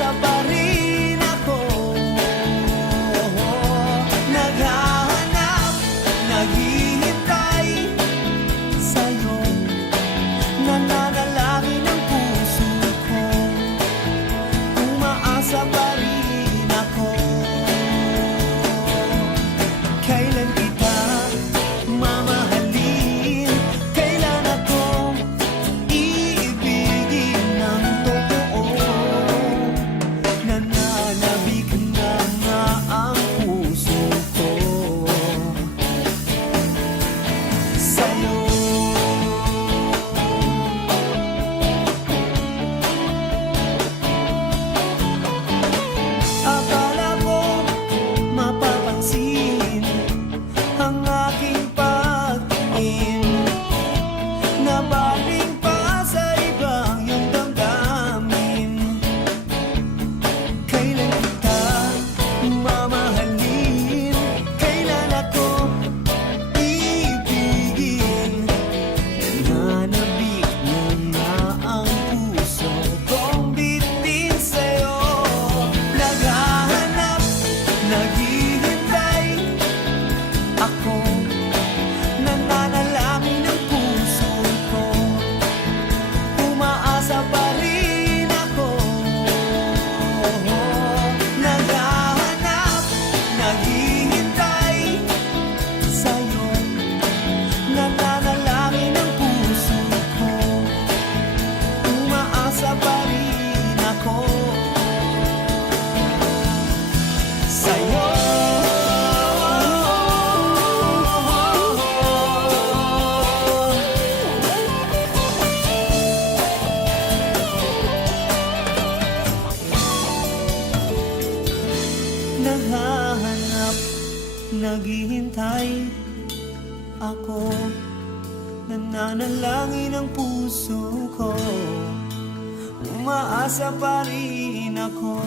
umaasa pa rin ako. Naghahanap, naghihintay sa'yo, nananalangin ang puso ko, umaasa pa rin ako. Kailan kita mamahalin? Kailan ako iibigin ng totoo? Nananabik na nga ang puso ko sa'yo. Akala ko mapapansin ang aking pagtingin, nabaling pa sa ibang iyong damdamin. Kailan kita mamahalin? Kailan ako iibigin? Nananabik na nga ang puso kong bitin sa'yo. Naghahanap, naghihintay ako, nananalangin ang puso ko, umaasa pa rin ako. Naghahanap, naghihintay sa'yo, nananalangin ang puso ko, umaasa pa rin ako sa'yo. Naghahanap, naghihintay ako, nananalangin ang puso ko, umaasa pa rin ako.